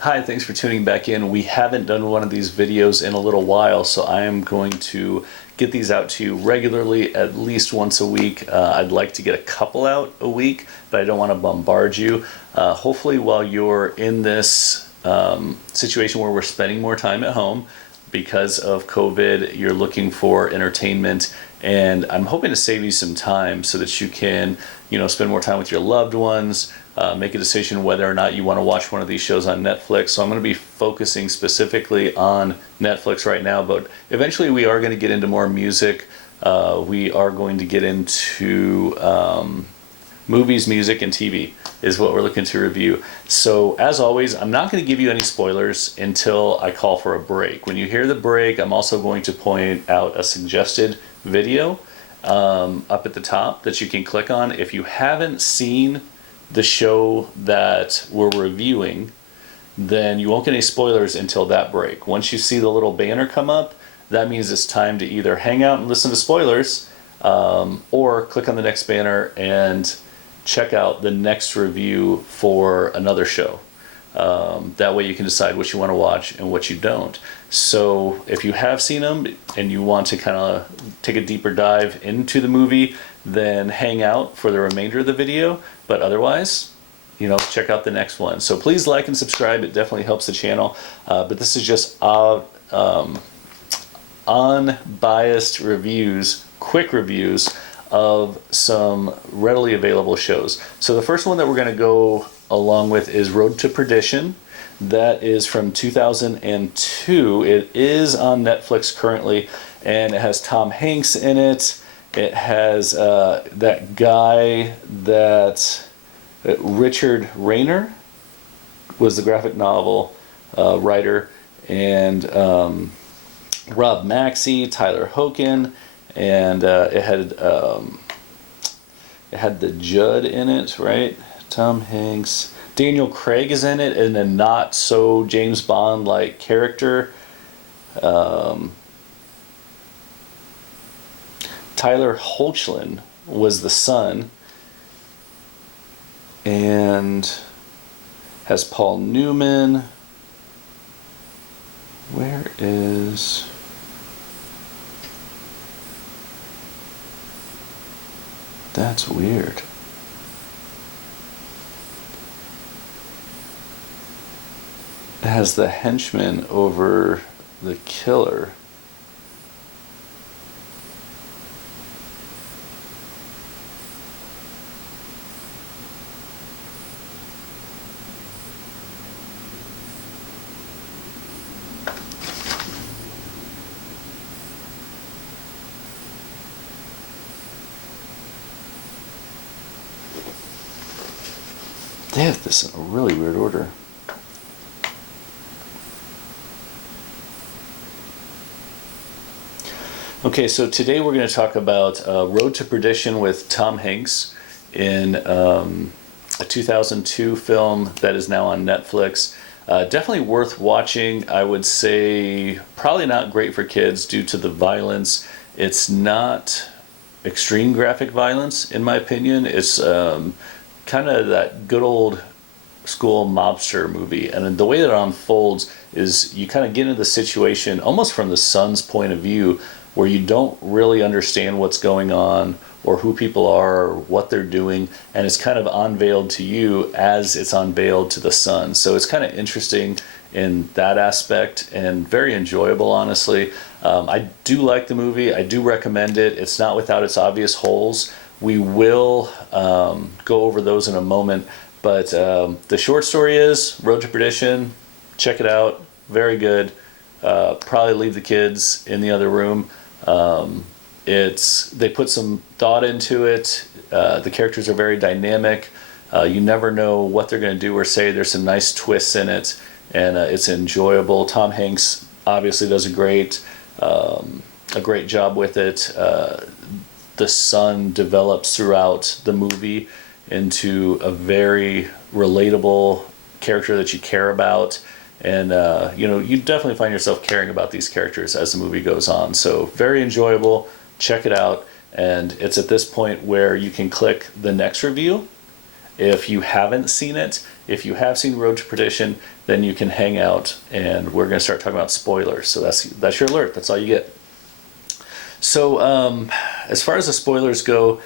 Hi, thanks for tuning back in. We haven't done one of these videos in a little while, so I am going to get these out to you regularly, at least once a week. I'd like to get a couple out a week, but I don't want to bombard you. Hopefully while you're in this situation where we're spending more time at home because of COVID, you're looking for entertainment, and I'm hoping to save you some time so that you can, spend more time with your loved ones, make a decision whether or not you want to watch one of these shows on Netflix. So I'm going to be focusing specifically on Netflix right now, but eventually we are going to get into more music. We are going to get into movies, music, and TV is what we're looking to review. So as always, I'm not going to give you any spoilers until I call for a break. When you hear the break, I'm also going to point out a suggested video up at the top that you can click on. If you haven't seen the show that we're reviewing, then you won't get any spoilers until that break. Once you see the little banner come up, that means it's time to either hang out and listen to spoilers, or click on the next banner and check out the next review for another show. That way you can decide what you want to watch and what you don't. So if you have seen them and you want to kind of take a deeper dive into the movie, then hang out for the remainder of the video. But otherwise, check out the next one. So please like and subscribe. It definitely helps the channel. But this is just unbiased reviews, quick reviews of some readily available shows. So the first one that we're going to go along with is Road to Perdition. That is from 2002. It is on Netflix currently, and it has Tom Hanks in it. It has that guy that Richard Rayner was the graphic novel writer, and Rob Maxey, Tyler Hoechlin, and it had the Judd in it, right? Tom Hanks. Daniel Craig is in it in a not so James Bond like character. Tyler Hoechlin was the son, and has Paul Newman. Where is... That's weird. It has the henchman over the killer. They have this in a really weird order. Okay, so today we're going to talk about Road to Perdition with Tom Hanks in a 2002 film that is now on Netflix. Definitely worth watching. I would say probably not great for kids due to the violence. It's not extreme graphic violence, in my opinion. It's kind of that good old school mobster movie, and the way that it unfolds is you kind of get into the situation almost from the son's point of view, where you don't really understand what's going on or who people are or what they're doing, and it's kind of unveiled to you as it's unveiled to the son. So it's kind of interesting in that aspect and very enjoyable, honestly. I do like the movie. I do recommend it. It's not without its obvious holes. We will go over those in a moment, but the short story is Road to Perdition. Check it out. Very good. Probably leave the kids in the other room. They put some thought into it. The characters are very dynamic. You never know what they're going to do or say. There's some nice twists in it, and it's enjoyable. Tom Hanks obviously does a great job with it. The son develops throughout the movie into a very relatable character that you care about. And, you definitely find yourself caring about these characters as the movie goes on. So very enjoyable. Check it out. And it's at this point where you can click the next review if you haven't seen it, If you have seen Road to Perdition, then you can hang out, and we're going to start talking about spoilers. So that's your alert. That's all you get. So as far as the spoilers go,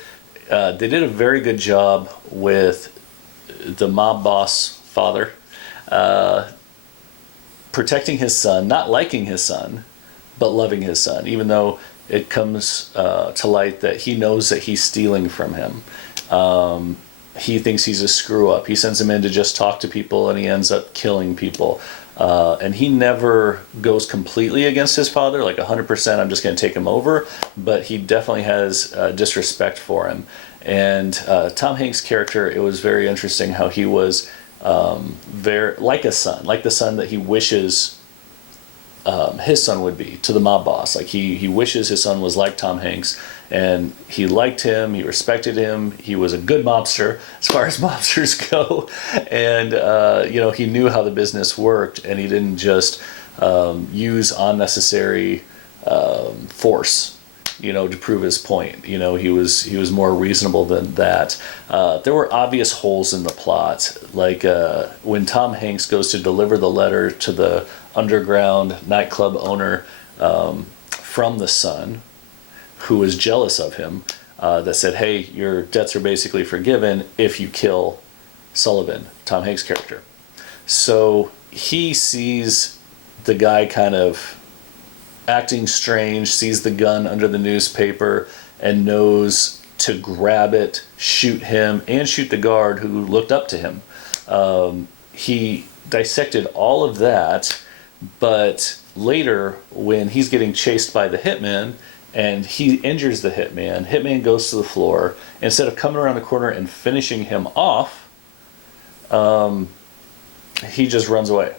they did a very good job with the mob boss father protecting his son, not liking his son, but loving his son, even though it comes to light that he knows that he's stealing from him. He thinks he's a screw up. He sends him in to just talk to people, and he ends up killing people. And he never goes completely against his father, like 100%, I'm just going to take him over, but he definitely has disrespect for him. And Tom Hanks' character, it was very interesting how he was very like a son, like the son that he wishes his son would be to the mob boss. Like he wishes his son was like Tom Hanks, and he liked him, he respected him, he was a good mobster as far as mobsters go, and he knew how the business worked, and he didn't just use unnecessary force to prove his point. He was more reasonable than that. There were obvious holes in the plot, like when Tom Hanks goes to deliver the letter to the underground nightclub owner from the son, who was jealous of him, that said, hey, your debts are basically forgiven if you kill Sullivan, Tom Hanks' character. So he sees the guy kind of acting strange, sees the gun under the newspaper, and knows to grab it, shoot him, and shoot the guard who looked up to him. He dissected all of that, but later, when he's getting chased by the hitman, and he injures the hitman goes to the floor. Instead of coming around the corner and finishing him off, he just runs away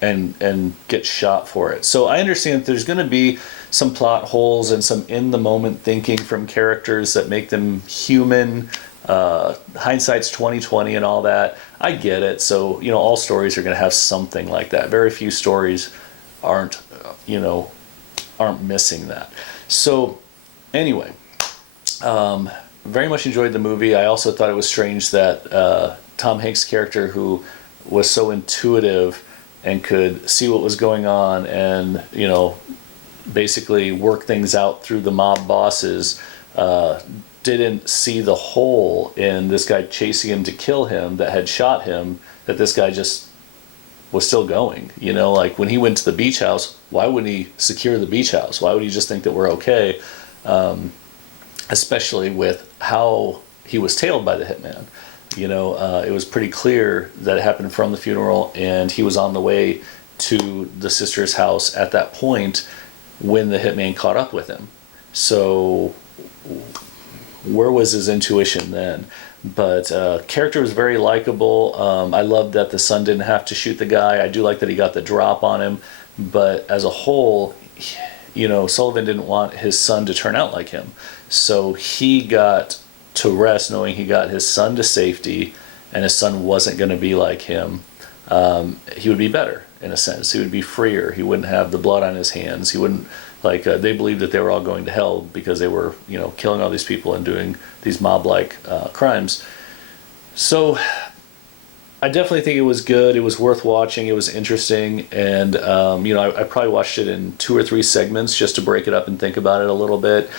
and gets shot for it. So I understand that there's going to be some plot holes and some in-the-moment thinking from characters that make them human. Hindsight's 20/20 and all that. I get it. So, all stories are going to have something like that. Very few stories aren't missing that. So, anyway, very much enjoyed the movie. I also thought it was strange that Tom Hanks' character, who was so intuitive and could see what was going on and, basically work things out through the mob bosses, didn't see the hole in this guy chasing him to kill him that had shot him, that this guy just was still going. Like when he went to the beach house, why wouldn't he secure the beach house? Why would he just think that we're okay? Especially with how he was tailed by the hitman. It was pretty clear that it happened from the funeral, and he was on the way to the sister's house at that point when the hitman caught up with him. So where was his intuition then? But character was very likable. I love that the son didn't have to shoot the guy. I do like that he got the drop on him. But as a whole, Sullivan didn't want his son to turn out like him. So he got to rest knowing he got his son to safety, and his son wasn't going to be like him. He would be better, in a sense. He would be freer. He wouldn't have the blood on his hands. He wouldn't, they believed that they were all going to hell because they were, killing all these people and doing these mob-like crimes. So I definitely think it was good. It was worth watching. It was interesting. And, I probably watched it in 2 or 3 segments just to break it up and think about it a little bit.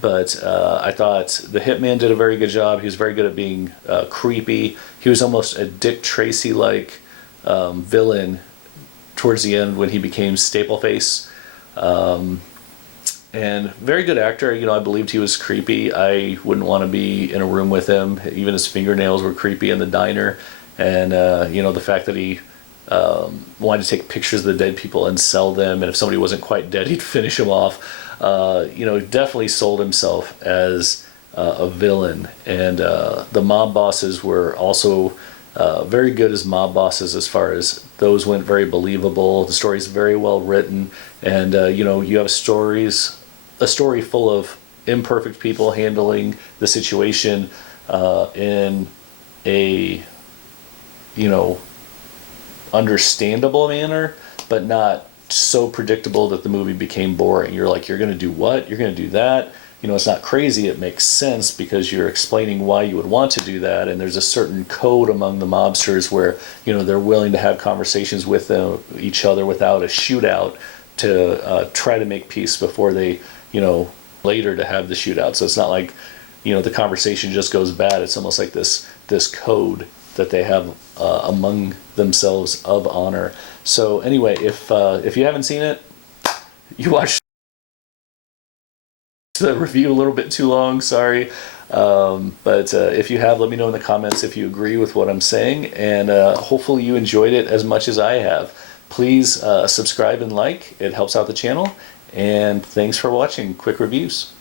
But I thought the hitman did a very good job. He was very good at being creepy. He was almost a Dick Tracy-like villain towards the end when he became Stapleface. And very good actor. I believed he was creepy. I wouldn't want to be in a room with him. Even his fingernails were creepy in the diner. And, the fact that he wanted to take pictures of the dead people and sell them. And if somebody wasn't quite dead, he'd finish them off. Definitely sold himself as a villain. And the mob bosses were also very good as mob bosses as far as those went. Very believable. The story's very well written. And, you have a story full of imperfect people handling the situation in a, understandable manner, but not so predictable that the movie became boring. You're like, you're going to do what? You're going to do that? it's not crazy, it makes sense because you're explaining why you would want to do that, and there's a certain code among the mobsters where, they're willing to have conversations with each other without a shootout to try to make peace before they, later to have the shootout. So it's not like, the conversation just goes bad. It's almost like this code that they have among themselves of honor. So anyway, if you haven't seen it, you watched the review a little bit too long, sorry. But if you have, let me know in the comments if you agree with what I'm saying, and hopefully you enjoyed it as much as I have. Please subscribe and like, it helps out the channel, and thanks for watching Quick Reviews.